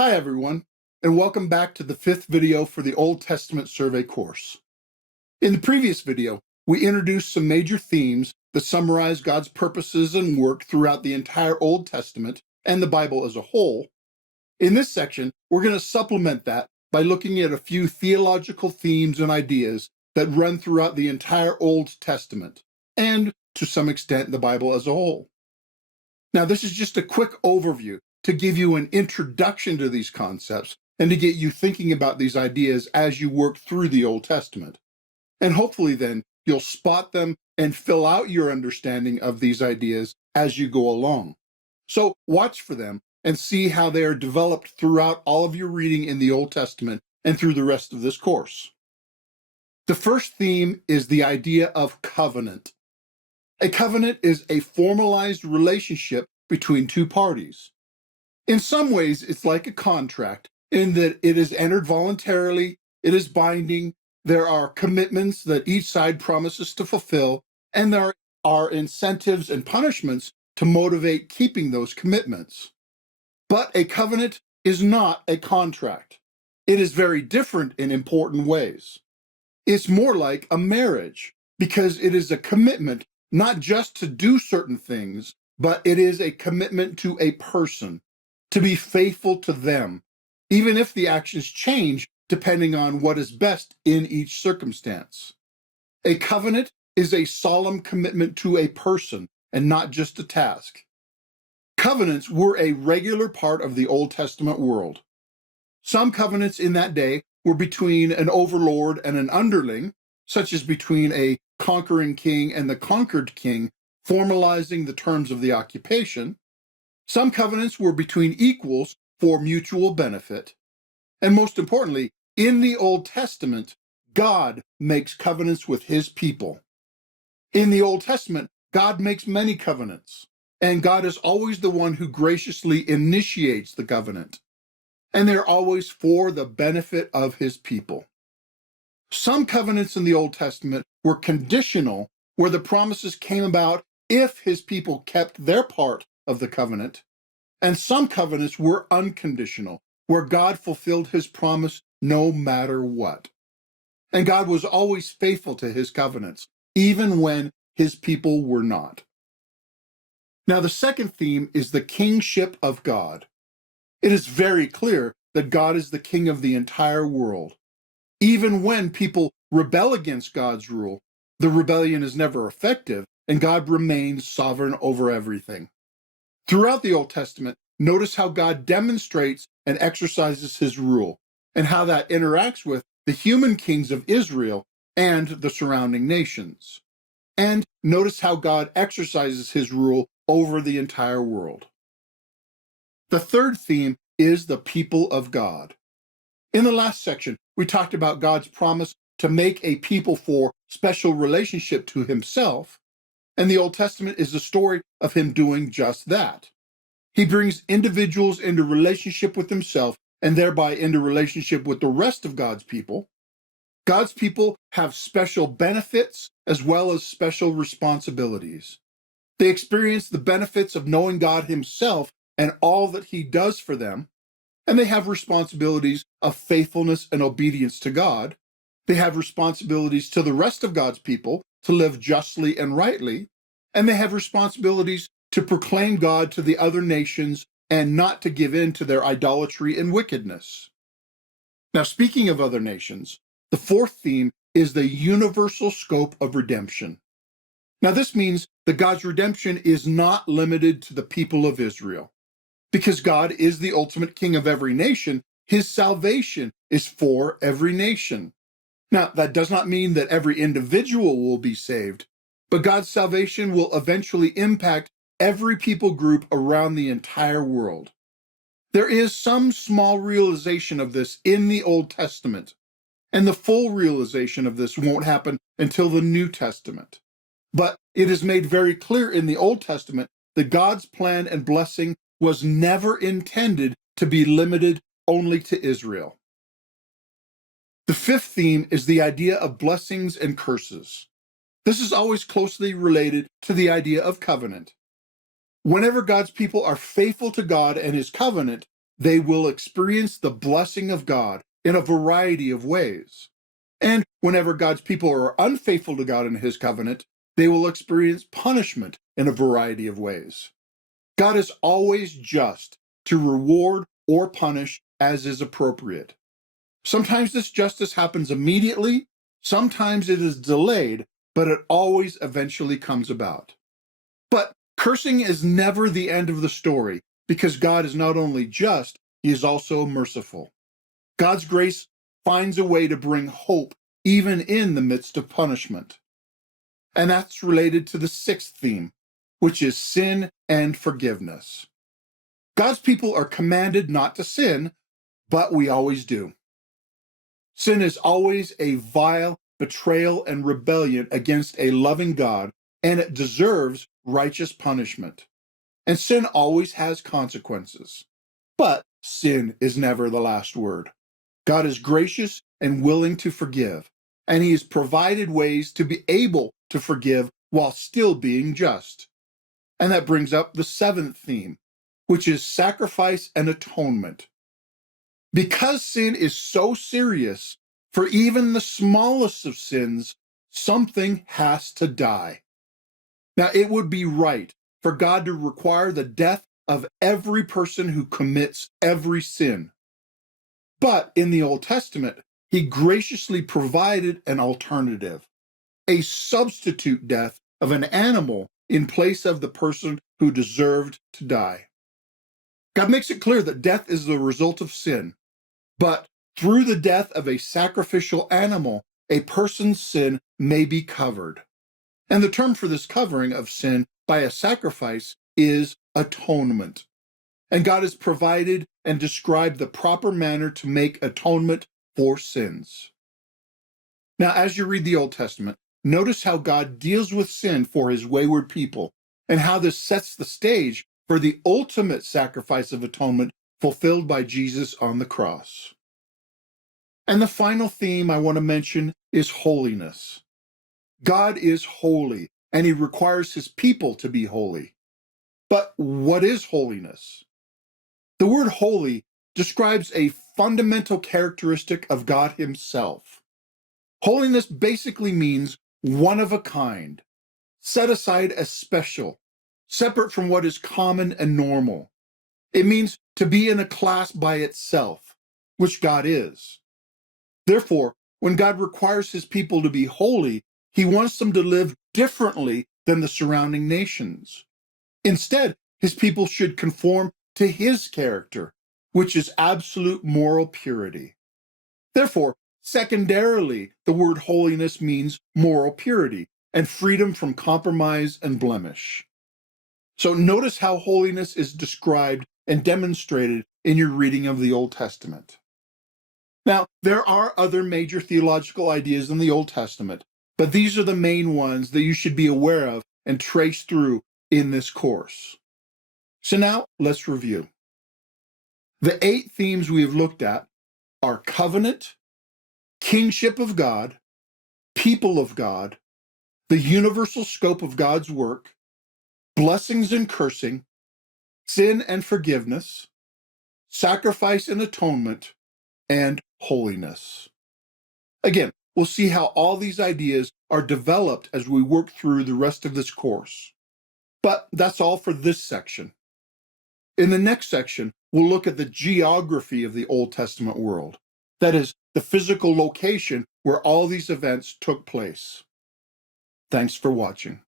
Hi everyone, and welcome back to the fifth video for the Old Testament survey course. In the previous video, we introduced some major themes that summarize God's purposes and work throughout the entire Old Testament and the Bible as a whole. In this section, we're going to supplement that by looking at a few theological themes and ideas that run throughout the entire Old Testament, and to some extent the Bible as a whole. Now, this is just a quick overview to give you an introduction to these concepts and to get you thinking about these ideas as you work through the Old Testament. And hopefully then you'll spot them and fill out your understanding of these ideas as you go along. So watch for them and see how they are developed throughout all of your reading in the Old Testament and through the rest of this course. The first theme is the idea of covenant. A covenant is a formalized relationship between two parties. In some ways, it's like a contract in that it is entered voluntarily, it is binding, there are commitments that each side promises to fulfill, and there are incentives and punishments to motivate keeping those commitments. But a covenant is not a contract. It is very different in important ways. It's more like a marriage because it is a commitment not just to do certain things, but it is a commitment to a person, to be faithful to them, even if the actions change depending on what is best in each circumstance. A covenant is a solemn commitment to a person and not just a task. Covenants were a regular part of the Old Testament world. Some covenants in that day were between an overlord and an underling, such as between a conquering king and the conquered king, formalizing the terms of the occupation. Some covenants were between equals for mutual benefit. And most importantly, in the Old Testament, God makes covenants with his people. In the Old Testament, God makes many covenants, and God is always the one who graciously initiates the covenant. And they're always for the benefit of his people. Some covenants in the Old Testament were conditional, where the promises came about if his people kept their part of the covenant, and some covenants were unconditional, where God fulfilled his promise no matter what. And God was always faithful to his covenants, even when his people were not. Now, the second theme is the kingship of God. It is very clear that God is the king of the entire world. Even when people rebel against God's rule, the rebellion is never effective, and God remains sovereign over everything. Throughout the Old Testament, notice how God demonstrates and exercises his rule, and how that interacts with the human kings of Israel and the surrounding nations. And notice how God exercises his rule over the entire world. The third theme is the people of God. In the last section, we talked about God's promise to make a people for special relationship to himself, and the Old Testament is the story of him doing just that. He brings individuals into relationship with himself and thereby into relationship with the rest of God's people. God's people have special benefits as well as special responsibilities. They experience the benefits of knowing God himself and all that he does for them, and they have responsibilities of faithfulness and obedience to God. They have responsibilities to the rest of God's people to live justly and rightly, and they have responsibilities to proclaim God to the other nations and not to give in to their idolatry and wickedness. Now, speaking of other nations, the fourth theme is the universal scope of redemption. Now, this means that God's redemption is not limited to the people of Israel. Because God is the ultimate king of every nation, his salvation is for every nation. Now, that does not mean that every individual will be saved, but God's salvation will eventually impact every people group around the entire world. There is some small realization of this in the Old Testament, and the full realization of this won't happen until the New Testament. But it is made very clear in the Old Testament that God's plan and blessing was never intended to be limited only to Israel. The fifth theme is the idea of blessings and curses. This is always closely related to the idea of covenant. Whenever God's people are faithful to God and his covenant, they will experience the blessing of God in a variety of ways. And whenever God's people are unfaithful to God and his covenant, they will experience punishment in a variety of ways. God is always just to reward or punish as is appropriate. Sometimes this justice happens immediately, sometimes it is delayed, but it always eventually comes about. But cursing is never the end of the story, because God is not only just, he is also merciful. God's grace finds a way to bring hope even in the midst of punishment. And that's related to the sixth theme, which is sin and forgiveness. God's people are commanded not to sin, but we always do. Sin is always a vile betrayal and rebellion against a loving God, and it deserves righteous punishment. And sin always has consequences. But sin is never the last word. God is gracious and willing to forgive, and he has provided ways to be able to forgive while still being just. And that brings up the seventh theme, which is sacrifice and atonement. Because sin is so serious, for even the smallest of sins, something has to die. Now, it would be right for God to require the death of every person who commits every sin. But in the Old Testament, he graciously provided an alternative, a substitute death of an animal in place of the person who deserved to die. God makes it clear that death is the result of sin, but through the death of a sacrificial animal, a person's sin may be covered. And the term for this covering of sin by a sacrifice is atonement. And God has provided and described the proper manner to make atonement for sins. Now, as you read the Old Testament, notice how God deals with sin for his wayward people, and how this sets the stage for the ultimate sacrifice of atonement fulfilled by Jesus on the cross. And the final theme I want to mention is holiness. God is holy, and he requires his people to be holy. But what is holiness? The word holy describes a fundamental characteristic of God himself. Holiness basically means one of a kind, set aside as special, separate from what is common and normal. It means to be in a class by itself, which God is. Therefore, when God requires his people to be holy, he wants them to live differently than the surrounding nations. Instead, his people should conform to his character, which is absolute moral purity. Therefore, secondarily, the word holiness means moral purity and freedom from compromise and blemish. So notice how holiness is described and demonstrated in your reading of the Old Testament. Now, there are other major theological ideas in the Old Testament, but these are the main ones that you should be aware of and trace through in this course. So now, let's review. The 8 themes we have looked at are covenant, kingship of God, people of God, the universal scope of God's work, blessings and cursing, sin and forgiveness, sacrifice and atonement, and holiness. Again, we'll see how all these ideas are developed as we work through the rest of this course. But that's all for this section. In the next section, we'll look at the geography of the Old Testament world. That is, the physical location where all these events took place. Thanks for watching.